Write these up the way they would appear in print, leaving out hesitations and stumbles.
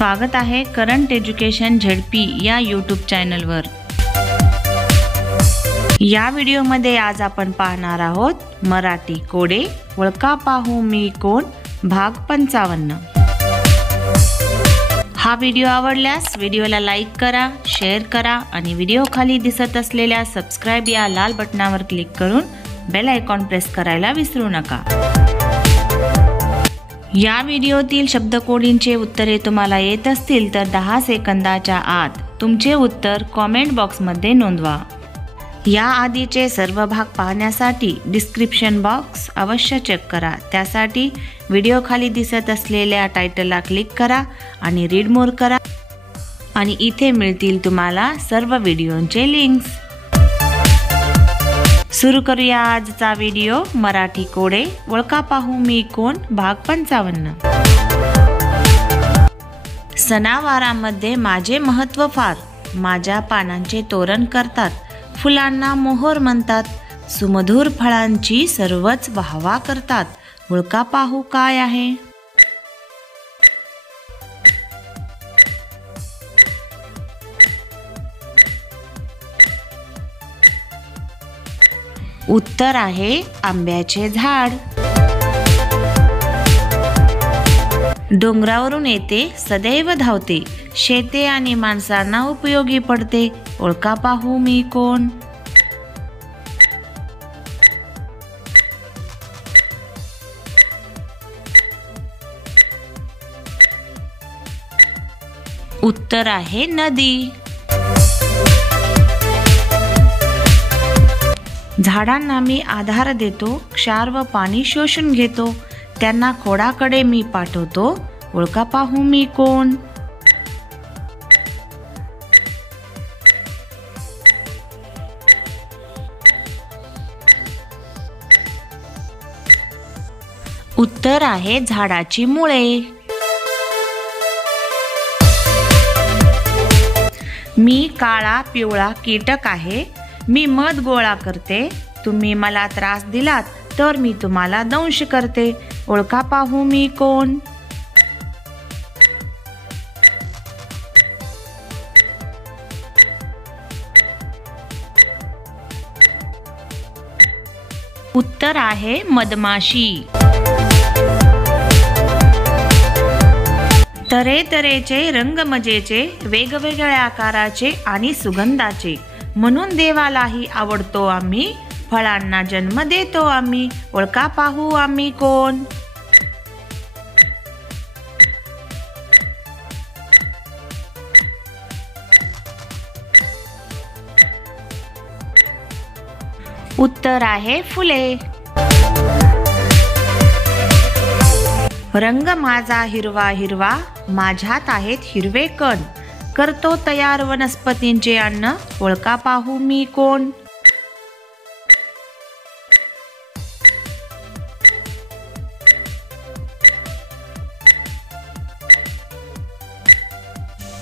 स्वागत आहे current education ZP या यूट्यूब चॅनलवर। या व्हिडिओमध्ये आज आपण पाहणार आहोत मराठी कोडे ओळखा पाहू मी कोण भाग 55। हा व्हिडिओ आवडल्यास व्हिडिओला लाईक करा, शेअर करा आणि व्हिडिओ खाली दिसत असलेल्या सबस्क्राइब या लाल बटनावर क्लिक करून बेल आयकॉन प्रेस करायला विसरू नका। या व्हिडिओतील शब्दकोडींचे उत्तरे तुम्हाला येत असतील तर 10 सेकंदाच्या आत तुमचे उत्तर कमेंट बॉक्समध्ये नोंदवा। या आधीचे सर्व भाग पाहण्यासाठी डिस्क्रिप्शन बॉक्स अवश्य चेक करा। त्यासाठी व्हिडिओ खाली दिसत असलेल्या टायटलला क्लिक करा आणि रीड मोर करा आणि इथे मिळतील तुम्हाला सर्व व्हिडिओंचे लिंक्स। सुरू करूया आजचा व्हिडिओ मराठी कोडे ओळखा पाहू मी कोण भाग 55। सणावारामध्ये माझे महत्त्व फार, माझ्या पानांचे तोरण करतात, फुलांना मोहर म्हणतात, सुमधुर फळांची सर्वच वाहवा करतात, ओळखा पाहू काय आहे। उत्तर आहे आंब्याचे झाड। डोंगरावरून येते सदैव धावते, शेते आणि माणसांना उपयोगी पडते, ओळखा पाहू मी कोण। उत्तर आहे नदी। झाडांना मी आधार देतो, क्षार व पाणी शोषून घेतो, त्यांना खोडाकडे मी पाठवतो, ओळखा पाहू मी कोण। उत्तर आहे झाडाची मुळे। मी काळा पिवळा कीटक आहे, मी मध गोळा करते, तुम्ही मला त्रास दिलात तर मी तुम्हाला दंश करते, ओळखा पाहू मी कोण। उत्तर आहे मधमाशी। तऱ्हेतऱ्हेचे रंगमजेचे, वेगवेगळ्या आकाराचे आणि सुगंधाचे, म्हणून देवालाही आवडतो आम्ही, फळांना जन्म देतो आम्ही, ओळखा पाहू आम्ही कोण। उत्तर आहे फुले। रंग माझा हिरवा हिरवा, माझ्यात आहेत हिरवे कण, करतो तयार वनस्पतींचे अन्न, ओळखा पाहू मी कोण।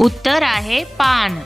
उत्तर आहे पान।